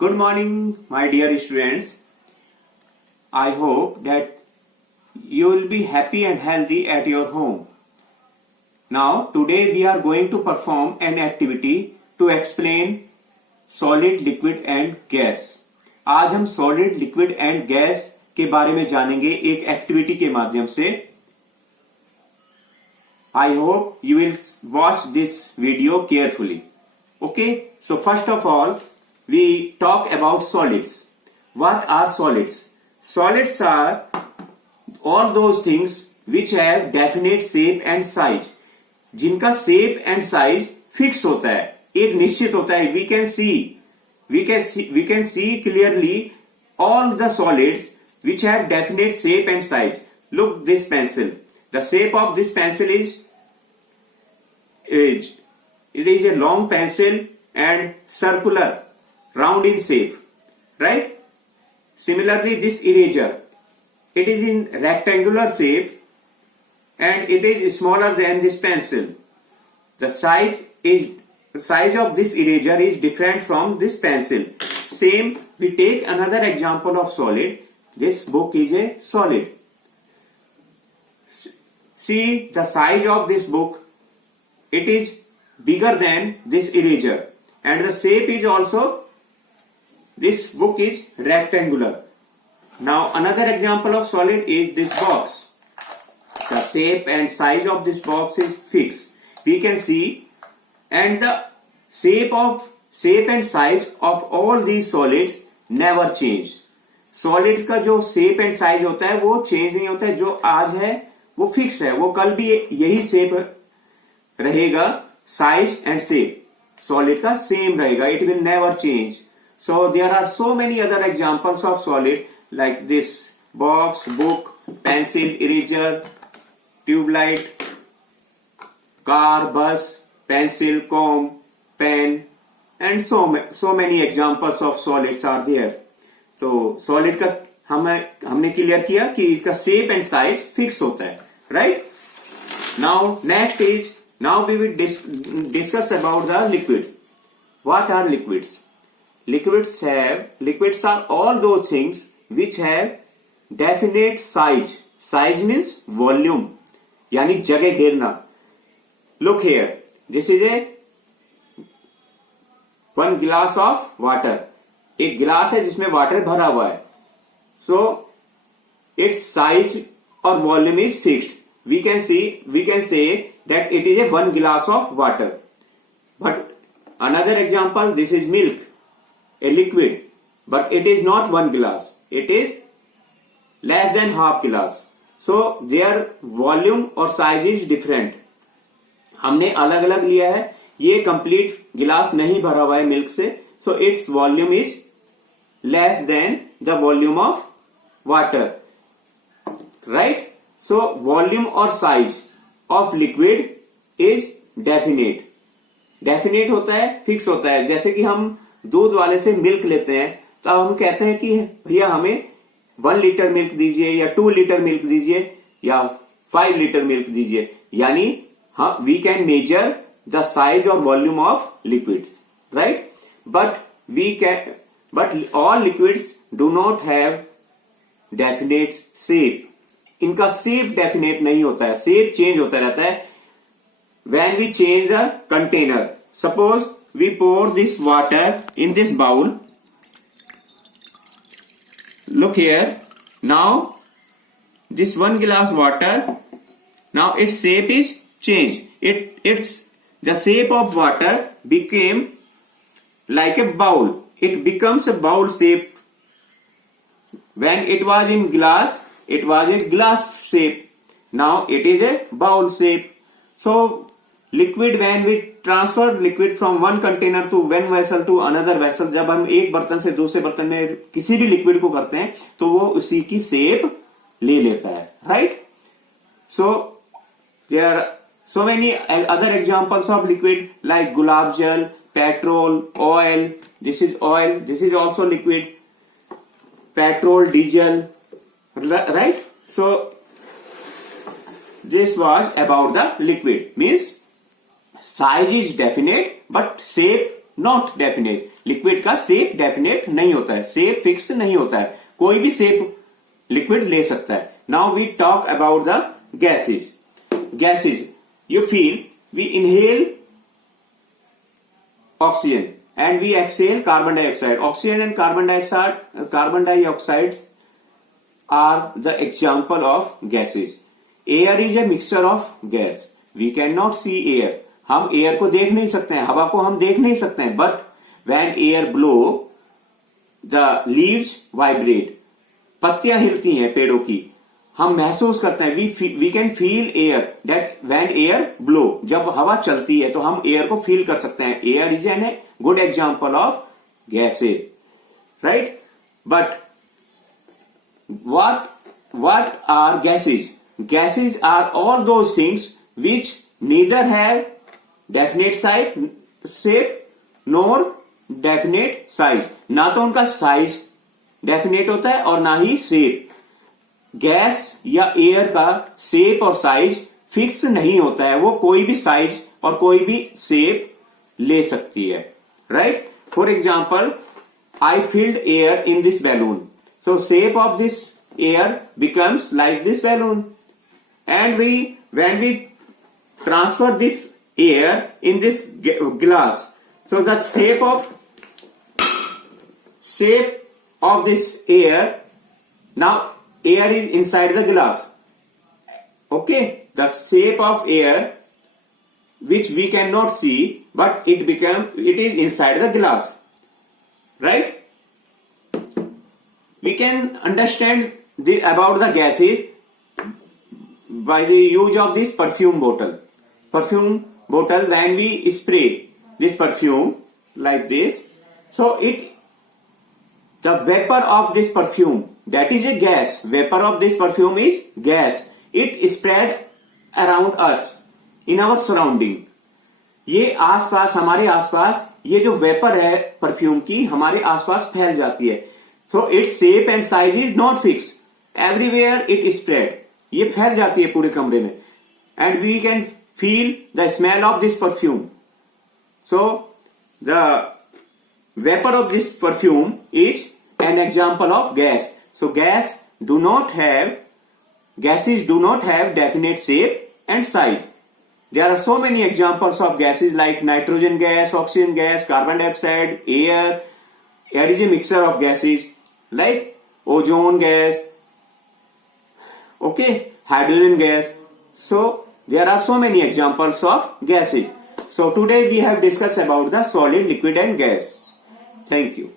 Good morning, my dear students. I hope that you will be happy and healthy at your home. Now, today we are going to perform an activity to explain solid, liquid and gas. आज हम solid, liquid and gas के बारे में जानेंगे एक activity के माध्यम से. I hope you will watch this video carefully. Okay, so first of all, we talk about solids. What are solids? Solids are all those things which have definite shape and size. जिनका shape and size fix होता है, एक निश्चित होता है. We can see clearly all the solids which have definite shape and size. Look this pencil. The shape of this pencil is a long pencil and circular, round in shape, right? Similarly, this eraser, it is in rectangular shape and it is smaller than this pencil. The size of this eraser is different from this pencil. Same, we take another example of solid. This book is a solid. See the size of this book. It is bigger than this eraser, and the shape is also, this book is rectangular. Now another example of solid is this box. The shape and size of this box is fixed. We can see, and the shape and size of all these solids never change. Solids का जो shape and size होता है वो change नहीं होता है. जो आज है वो fix है, वो कल भी यही shape रहेगा. Size and shape solid का same रहेगा. It will never change. So there are so many other examples of solid like this box, book, pencil, eraser, tube light, car, bus, pencil, comb, pen, and so many examples of solids are there. So solid का हमने clear किया कि इसका shape and size fix होता है, right? Now next is, now we will discuss about the liquids. What are liquids? Liquids are all those things which have definite size. Size means volume, यानी जगह घेरना. Look here. This is one glass of water. एक गिलास है जिसमें water भरा हुआ है. So its size or volume is fixed. We can say that it is a one glass of water. But another example, this is milk, a liquid, but it is not one glass. It is less than half glass. So their volume or size is different. हमने अलग अलग लिया है. ये complete गिलास नहीं भरा हुआ है मिल्क से. So its volume is less than the volume of water, right? So volume or size of liquid is definite. Definite होता है, fix होता है. जैसे कि हम दूध वाले से मिल्क लेते हैं तो हम कहते हैं कि भैया हमें 1 लीटर मिल्क दीजिए या 2 लीटर मिल्क दीजिए या 5 लीटर मिल्क दीजिए. यानी हाँ, we can measure the size or volume of liquids, right? But all liquids do not have definite shape. इनका शेप डेफिनेट नहीं होता है. शेप चेंज होता रहता है. When we change the container, suppose we pour this water in this bowl. Look here. Now this 1 glass water, now its shape is changed. The shape of water became like a bowl. It becomes a bowl shape. When it was in glass, it was a glass shape. Now it is a bowl shape. So liquid, when we transfer liquid from one container to one vessel to another vessel, जब हम एक बर्तन से दूसरे बर्तन में किसी भी लिक्विड को करते हैं तो वो उसी की शेप ले लेता है, right? So there are so many other examples of liquid like gulab jal, petrol, oil. This is oil. This is also liquid. Petrol, diesel, right? So this was about the liquid. Means size is definite but shape not definite, liquid का shape definite नहीं होता है, shape fix नहीं होता है, कोई भी shape liquid ले सकता है. Now we talk about the gases. Gases, you feel, we inhale oxygen and we exhale carbon dioxide. Oxygen and carbon dioxide are the example of gases. Air is a mixture of gas. We cannot see air. हम air को देख नहीं सकते हैं, हवा को हम देख नहीं सकते हैं, but when air blow, the leaves vibrate. पत्तियां हिलती हैं पेड़ों की, हम महसूस करते हैं. We can feel air that when air blow. जब हवा चलती है तो हम एयर को फील कर सकते हैं. Air is an a good example of gases, right. But what are gases? Gases are all those things which neither have definite shape nor definite size. ना तो उनका साइज डेफिनेट होता है और ना ही शेप. गैस या एयर का shape और साइज फिक्स नहीं होता है, वो कोई भी साइज और कोई भी शेप ले सकती है, right. For example, I filled air in this balloon, so shape of this air becomes like this balloon, and when we transfer this air in this glass, so the shape of this air, now air is inside the glass, okay, the shape of air which we cannot see, but it is inside the glass, right. We can understand about the gases by the use of this perfume bottle. When we spray this perfume like this, so the vapor of this perfume, that is a gas. Vapor of this perfume is gas. It spread around us in our surrounding. ये आसपास, हमारे आसपास ये जो vapour है perfume की, हमारे आसपास फैल जाती है. So its shape and size is not fixed. Everywhere it spread. ये फैल जाती है पूरे कमरे में. And we can feel the smell of this perfume. So the vapor of this perfume is an example of gas. So gases do not have definite shape and size. There are so many examples of gases like nitrogen gas, oxygen gas, carbon dioxide, air. Air is a mixture of gases like ozone gas, okay, hydrogen gas. So there are so many examples of gases. So today we have discussed about the solid, liquid and gas. Thank you.